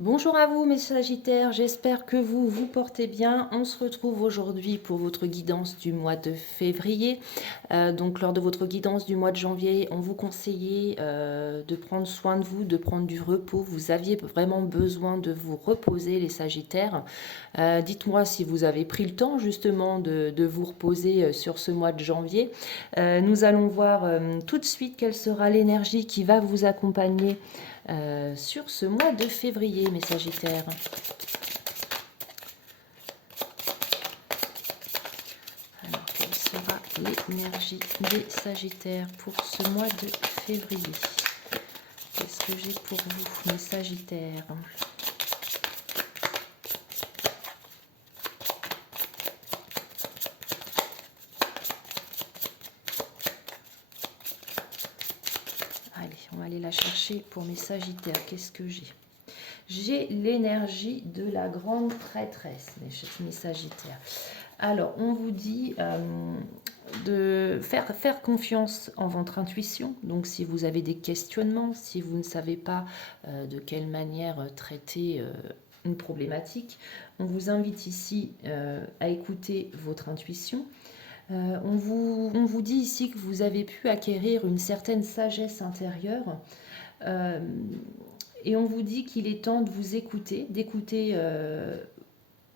Bonjour à vous mes Sagittaires, j'espère que vous vous portez bien. On se retrouve aujourd'hui pour votre guidance du mois de février. Donc lors de votre guidance du mois de janvier, on vous conseillait de prendre soin de vous, de prendre du repos. Vous aviez vraiment besoin de vous reposer les Sagittaires. Dites-moi si vous avez pris le temps justement de vous reposer sur ce mois de janvier. Nous allons voir tout de suite quelle sera l'énergie qui va vous accompagner sur ce mois de février, mes Sagittaires. Alors, quelle sera l'énergie des Sagittaires pour ce mois de février? Qu'est-ce que j'ai pour vous, mes Sagittaires? Allez, on va aller la chercher pour mes Sagittaires. Qu'est-ce que j'ai? J'ai l'énergie de la grande prêtresse, mes Sagittaires. Alors, on vous dit de faire confiance en votre intuition. Donc, si vous avez des questionnements, si vous ne savez pas de quelle manière traiter une problématique, on vous invite ici à écouter votre intuition. On vous dit ici que vous avez pu acquérir une certaine sagesse intérieure. Et on vous dit qu'il est temps de vous écouter, d'écouter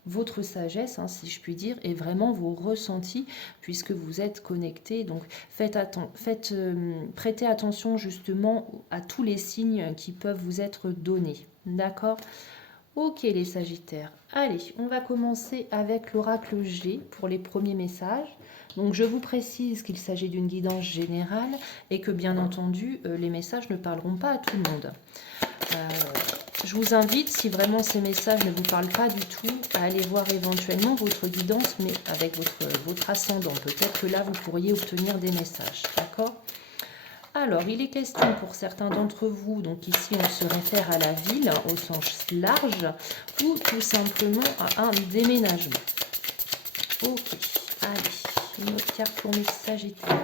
votre sagesse, hein, si je puis dire, et vraiment vos ressentis, puisque vous êtes connectés. Donc prêtez attention justement à tous les signes qui peuvent vous être donnés. D'accord? Ok les Sagittaires. Allez, on va commencer avec l'oracle G pour les premiers messages. Donc je vous précise qu'il s'agit d'une guidance générale et que bien entendu, les messages ne parleront pas à tout le monde. Je vous invite, si vraiment ces messages ne vous parlent pas du tout, à aller voir éventuellement votre guidance, mais avec votre ascendant. Peut-être que là, vous pourriez obtenir des messages. D'accord? Alors, il est question pour certains d'entre vous, donc ici on se réfère à la ville au sens large, ou tout simplement à un déménagement. Ok, allez, une autre carte pour mes Sagittaires.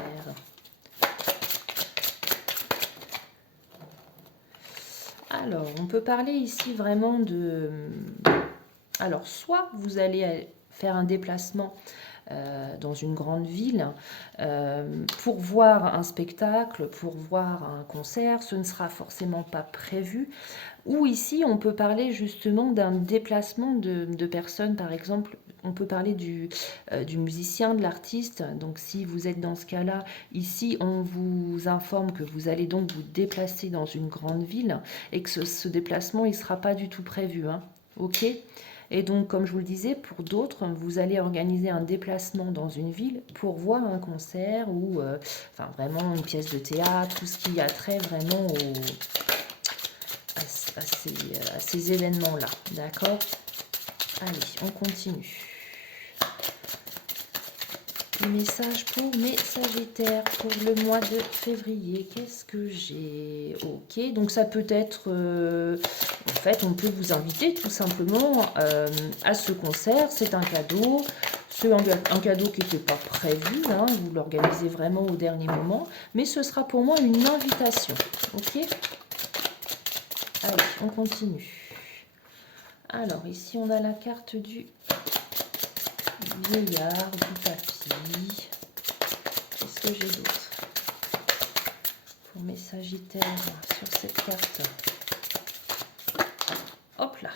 Alors, on peut parler ici vraiment de... Alors, soit vous allez faire un déplacement dans une grande ville pour voir un spectacle, pour voir un concert, ce ne sera forcément pas prévu. Ou ici, on peut parler justement d'un déplacement de personnes, par exemple, on peut parler du musicien, de l'artiste. Donc si vous êtes dans ce cas-là, ici, on vous informe que vous allez donc vous déplacer dans une grande ville et que ce déplacement, il ne sera pas du tout prévu. Hein. Ok ? Et donc, comme je vous le disais, pour d'autres, vous allez organiser un déplacement dans une ville pour voir un concert ou enfin, vraiment une pièce de théâtre, tout ce qui a trait vraiment à ces événements-là. D'accord? Allez, on continue. Les messages pour mes Sagittaires pour le mois de février. Qu'est-ce que j'ai? Ok, donc ça peut être... en fait, on peut vous inviter tout simplement à ce concert. C'est un cadeau. C'est un cadeau qui n'était pas prévu. Hein, vous l'organisez vraiment au dernier moment. Mais ce sera pour moi une invitation. Ok? Allez, on continue. Alors, ici, on a la carte du vieillard, du tapis. Qu'est-ce que j'ai d'autre pour mes Sagittaires sur cette carte? Hop là.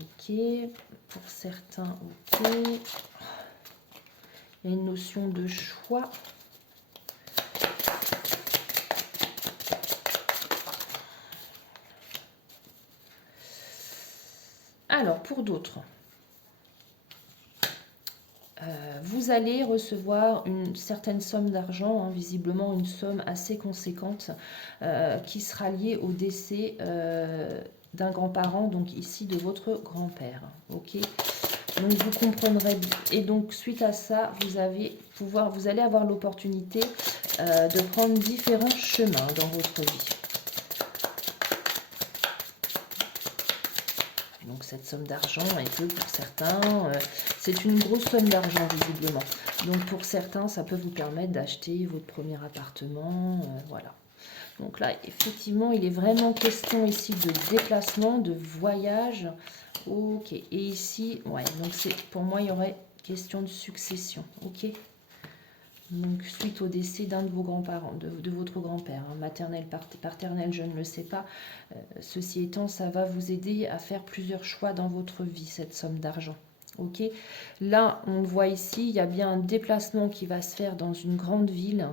Ok. Pour certains, ok. Il y a une notion de choix. Alors, pour d'autres, vous allez recevoir une certaine somme d'argent, hein, visiblement une somme assez conséquente, qui sera liée au décès d'un grand-parent, donc ici de votre grand-père. Ok. Donc vous comprendrez bien. Et donc suite à ça, vous allez avoir l'opportunité de prendre différents chemins dans votre vie. Donc cette somme d'argent est que pour certains, c'est une grosse somme d'argent visiblement. Donc pour certains, ça peut vous permettre d'acheter votre premier appartement, voilà. Donc là, effectivement, il est vraiment question ici de déplacement, de voyage. Ok. Et ici, ouais, donc c'est pour moi, il y aurait question de succession. Ok. Donc, suite au décès d'un de vos grands-parents, de votre grand-père, hein, maternel, paternel, je ne le sais pas. Ceci étant, ça va vous aider à faire plusieurs choix dans votre vie, cette somme d'argent. Ok. Là, on le voit ici, il y a bien un déplacement qui va se faire dans une grande ville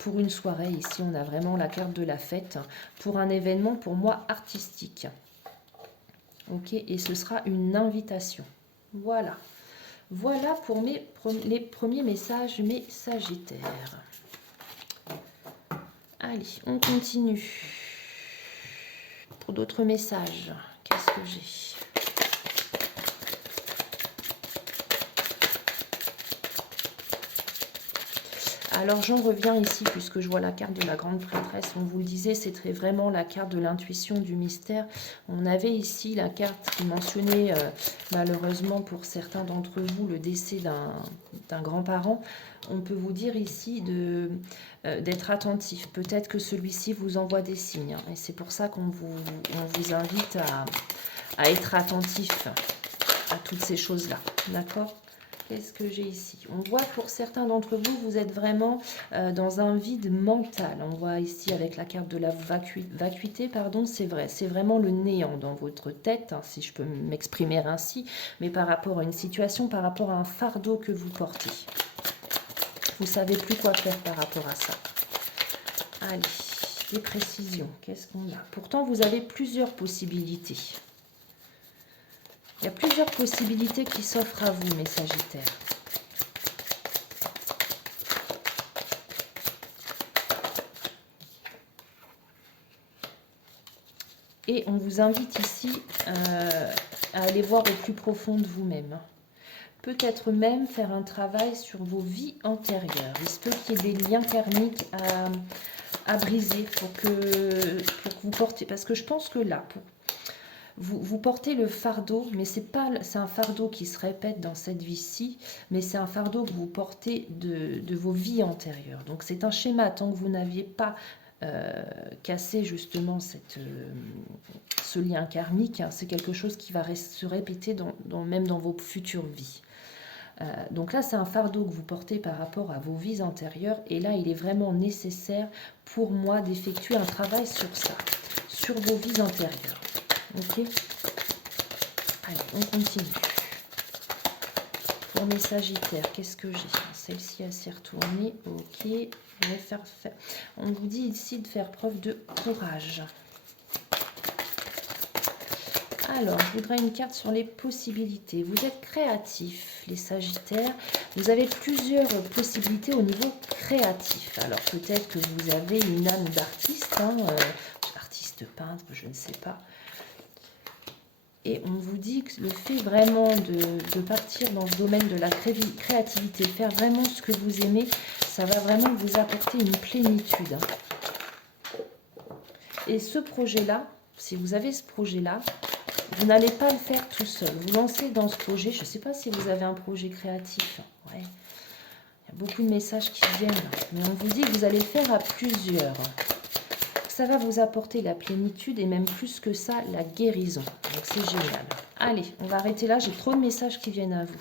pour une soirée. Ici, on a vraiment la carte de la fête pour un événement, pour moi, artistique. Ok. Et ce sera une invitation. Voilà. Voilà pour les premiers messages, mes Sagittaires. Allez, on continue. Pour d'autres messages, qu'est-ce que j'ai? Alors j'en reviens ici, puisque je vois la carte de la grande prêtresse. On vous le disait, c'est vraiment la carte de l'intuition, du mystère. On avait ici la carte qui mentionnait, malheureusement pour certains d'entre vous, le décès d'un grand-parent. On peut vous dire ici d'être attentif. Peut-être que celui-ci vous envoie des signes. Et c'est pour ça qu'on vous invite à être attentif à toutes ces choses-là. D'accord ? Qu'est-ce que j'ai ici? On voit pour certains d'entre vous, vous êtes vraiment dans un vide mental. On voit ici avec la carte de la vacuité, pardon, c'est vrai. C'est vraiment le néant dans votre tête, hein, si je peux m'exprimer ainsi, mais par rapport à une situation, par rapport à un fardeau que vous portez. Vous ne savez plus quoi faire par rapport à ça. Allez, des précisions. Qu'est-ce qu'on a? Pourtant, vous avez plusieurs possibilités. Il y a plusieurs possibilités qui s'offrent à vous, mes Sagittaires. Et on vous invite ici à aller voir au plus profond de vous-même. Peut-être même faire un travail sur vos vies antérieures. Il se peut qu'il y ait des liens karmiques à briser pour que vous portiez... Parce que je pense que là, vous portez le fardeau, mais c'est un fardeau qui se répète dans cette vie-ci, mais c'est un fardeau que vous portez de vos vies antérieures. Donc c'est un schéma, tant que vous n'aviez pas cassé justement ce lien karmique, hein, c'est quelque chose qui va se répéter même dans vos futures vies. Donc là, c'est un fardeau que vous portez par rapport à vos vies antérieures, et là, il est vraiment nécessaire pour moi d'effectuer un travail sur ça, sur vos vies antérieures. Ok. Allez, on continue. Pour mes Sagittaires, qu'est-ce que j'ai? Celle-ci, elle s'est retournée. Ok. Je vais faire. On vous dit ici de faire preuve de courage. Alors, je voudrais une carte sur les possibilités. Vous êtes créatifs, les Sagittaires. Vous avez plusieurs possibilités au niveau créatif. Alors, peut-être que vous avez une âme d'artiste, hein, artiste peintre, je ne sais pas. Et on vous dit que le fait vraiment de partir dans ce domaine de la créativité, faire vraiment ce que vous aimez, ça va vraiment vous apporter une plénitude. Et ce projet-là, si vous avez ce projet-là, vous n'allez pas le faire tout seul. Vous lancez dans ce projet, je ne sais pas si vous avez un projet créatif. Ouais. Il y a beaucoup de messages qui viennent, mais on vous dit que vous allez le faire à plusieurs. Ça va vous apporter la plénitude et même plus que ça, la guérison. Donc c'est génial. Allez, on va arrêter là. J'ai trop de messages qui viennent à vous.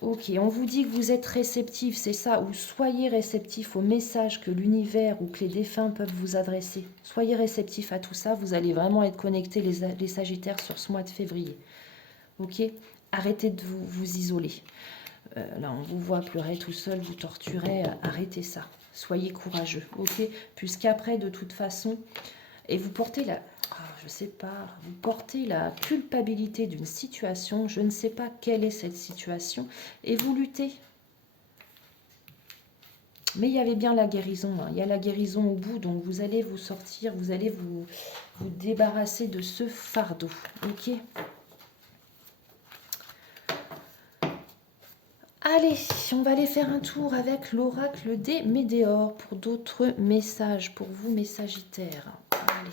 Ok, on vous dit que vous êtes réceptif, c'est ça, ou soyez réceptif aux messages que l'univers ou que les défunts peuvent vous adresser. Soyez réceptif à tout ça, vous allez vraiment être connectés les Sagittaires sur ce mois de février. Ok, arrêtez de vous isoler. Là, on vous voit pleurer tout seul, vous torturez, arrêtez ça. Soyez courageux, ok? Puisqu'après, de toute façon, et vous portez je sais pas, vous portez la culpabilité d'une situation, je ne sais pas quelle est cette situation, et vous luttez. Mais il y avait bien la guérison, hein. Il y a la guérison au bout, donc vous allez vous sortir, vous allez vous débarrasser de ce fardeau, ok? Allez, on va aller faire un tour avec l'oracle des Médéors pour d'autres messages, pour vous mes Sagittaires. Allez,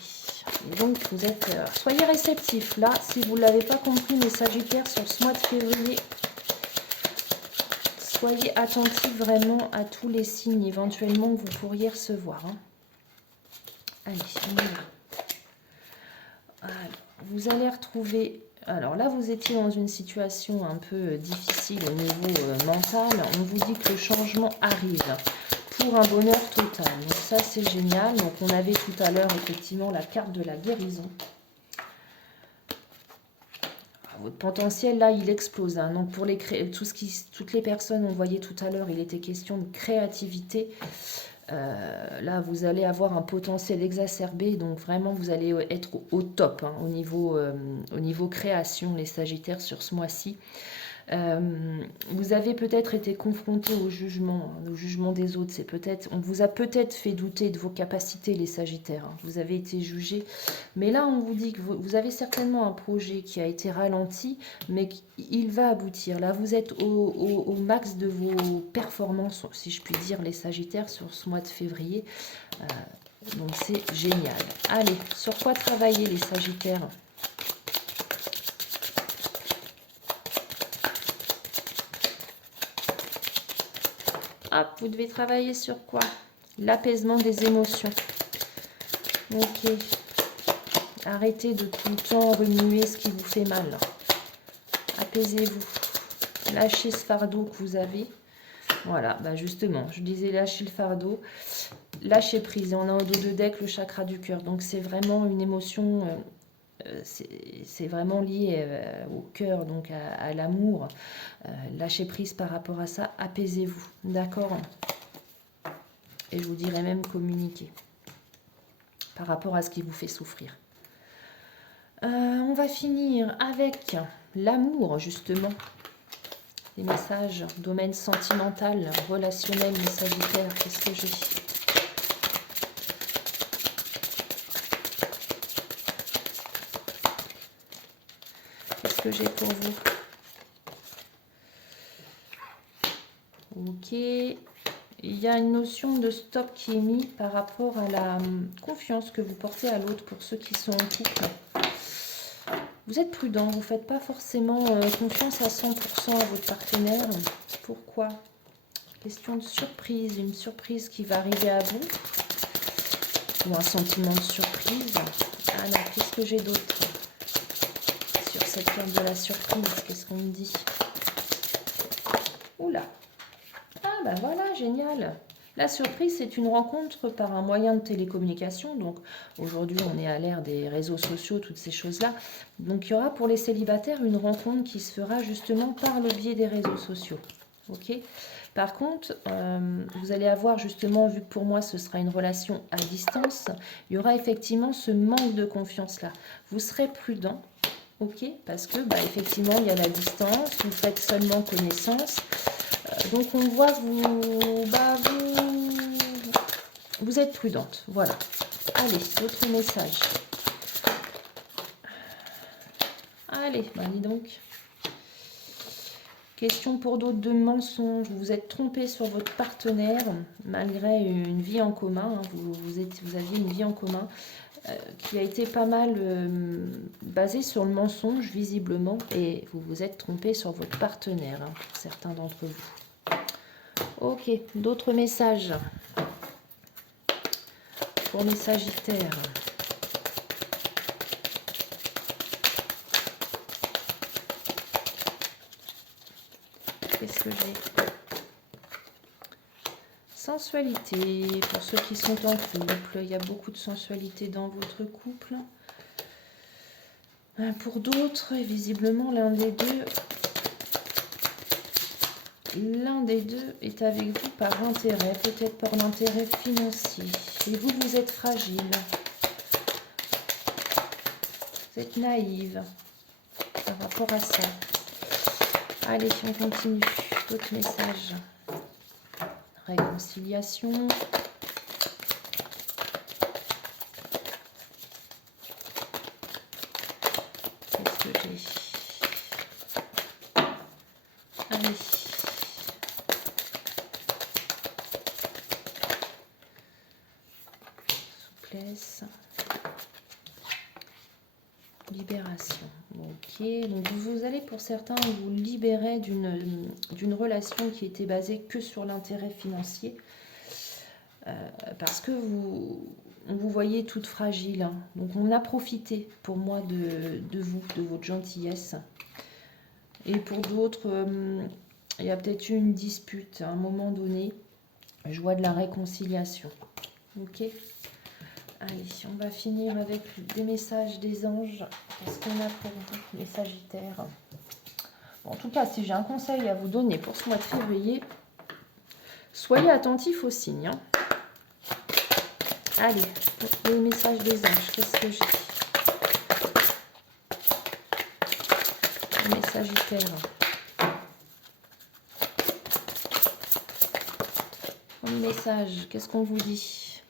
et donc vous êtes, soyez réceptifs là, si vous ne l'avez pas compris mes Sagittaires sur ce mois de février. Soyez attentifs vraiment à tous les signes éventuellement que vous pourriez recevoir. Hein. Allez, on y va. Alors, vous allez retrouver... Alors là, vous étiez dans une situation un peu difficile au niveau mental. On vous dit que le changement arrive pour un bonheur total. Donc ça, c'est génial. Donc on avait tout à l'heure effectivement la carte de la guérison. Votre potentiel, là, il explose. Hein. Donc pour toutes les personnes, on voyait tout à l'heure, il était question de créativité. Là, vous allez avoir un potentiel exacerbé, donc vraiment, vous allez être au top hein, au niveau création, les Sagittaires, sur ce mois-ci. Vous avez peut-être été confronté au jugement des autres. On vous a peut-être fait douter de vos capacités, les Sagittaires. Hein. Vous avez été jugé. Mais là, on vous dit que vous avez certainement un projet qui a été ralenti, mais il va aboutir. Là, vous êtes au max de vos performances, si je puis dire, les Sagittaires, sur ce mois de février. Donc, c'est génial. Allez, sur quoi travailler, les Sagittaires ? Hop, vous devez travailler sur quoi? L'apaisement des émotions. Ok. Arrêtez de tout le temps remuer ce qui vous fait mal. Apaisez-vous. Lâchez ce fardeau que vous avez. Voilà, bah justement, je disais lâcher le fardeau. Lâchez prise. Et on a au dos de deck le chakra du cœur. Donc c'est vraiment une émotion... c'est vraiment lié au cœur, donc à l'amour. Lâchez prise par rapport à ça. Apaisez-vous. D'accord? Et je vous dirais même communiquer par rapport à ce qui vous fait souffrir. On va finir avec l'amour, justement. Les messages, domaine sentimental, relationnel, les Sagittaires. Qu'est-ce que j'ai? Qu'est-ce que j'ai pour vous? Ok. Il y a une notion de stop qui est mise par rapport à la confiance que vous portez à l'autre pour ceux qui sont en couple. Vous êtes prudent, vous ne faites pas forcément confiance à 100% à votre partenaire. Pourquoi? Question de surprise, une surprise qui va arriver à vous. Ou un sentiment de surprise. Alors, qu'est-ce que j'ai d'autre sur cette carte de la surprise? Qu'est-ce qu'on me dit? Oula! Ah ben voilà, génial! La surprise, c'est une rencontre par un moyen de télécommunication. Donc aujourd'hui, on est à l'ère des réseaux sociaux, toutes ces choses-là. Donc il y aura pour les célibataires une rencontre qui se fera justement par le biais des réseaux sociaux. Ok? Par contre, vous allez avoir justement, vu que pour moi ce sera une relation à distance, il y aura effectivement ce manque de confiance-là. Vous serez prudent, ok? Parce que effectivement, il y a la distance, vous faites seulement connaissance. Donc on voit que vous êtes prudente. Voilà. Allez, d'autres messages. Allez, dis donc. Question pour d'autres de mensonges. Vous êtes trompé sur votre partenaire malgré une vie en commun. Hein, vous aviez une vie en commun qui a été pas mal basée sur le mensonge visiblement. Et vous vous êtes trompé sur votre partenaire, hein, pour certains d'entre vous. Ok, d'autres messages pour les Sagittaires. Qu'est-ce que j'ai? Sensualité, pour ceux qui sont en couple. Il y a beaucoup de sensualité dans votre couple. Pour d'autres, visiblement, l'un des deux est avec vous par intérêt, peut-être par l'intérêt financier. Et vous, vous êtes fragile. Vous êtes naïve par rapport à ça. Allez, on continue. D'autres messages. Réconciliation. Qu'est-ce que j'ai? Allez. Souplesse. Libération. Ok, donc vous allez pour certains vous libérer d'une relation qui était basée que sur l'intérêt financier. Parce que vous voyez toute fragile, hein. Donc on a profité pour moi de vous, de votre gentillesse. Et pour d'autres, il y a peut-être eu une dispute à un moment donné. Je vois de la réconciliation. Ok? Allez, on va finir avec des messages des anges. Qu'est-ce qu'on a pour vous, les Sagittaires? Bon, en tout cas, si j'ai un conseil à vous donner pour ce mois de février, soyez attentifs aux signes, hein. Allez, les messages des anges, qu'est-ce que j'ai? Les Sagittaires. Premier message, qu'est-ce qu'on vous dit?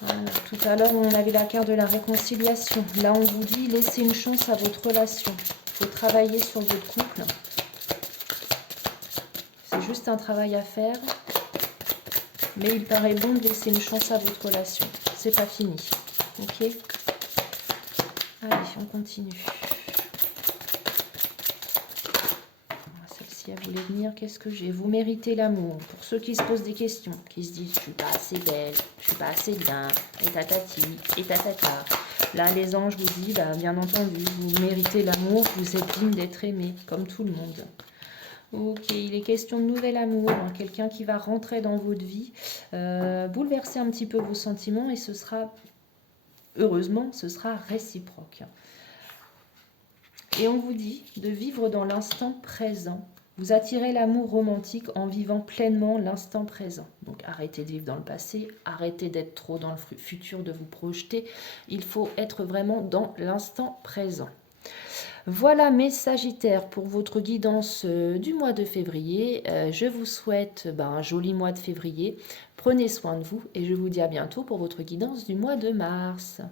Voilà, tout à l'heure, on avait la carte de la réconciliation. Là, on vous dit, laissez une chance à votre relation. Il faut travailler sur votre couple. C'est juste un travail à faire. Mais il paraît bon de laisser une chance à votre relation. C'est pas fini. Ok? Allez, on continue. Celle-ci, elle voulait venir. Qu'est-ce que j'ai? Vous méritez l'amour. Pour ceux qui se posent des questions, qui se disent, je suis pas assez belle, je suis pas assez bien, et tatati, et tatata. Là, les anges vous disent, bah, bien entendu, vous méritez l'amour, vous êtes digne d'être aimé, comme tout le monde. Ok, il est question de nouvel amour, hein, quelqu'un qui va rentrer dans votre vie, bouleverser un petit peu vos sentiments et ce sera, heureusement, ce sera réciproque. Et on vous dit de vivre dans l'instant présent. Vous attirez l'amour romantique en vivant pleinement l'instant présent. Donc arrêtez de vivre dans le passé, arrêtez d'être trop dans le futur, de vous projeter. Il faut être vraiment dans l'instant présent. Voilà mes Sagittaires pour votre guidance du mois de février. Je vous souhaite un joli mois de février. Prenez soin de vous et je vous dis à bientôt pour votre guidance du mois de mars.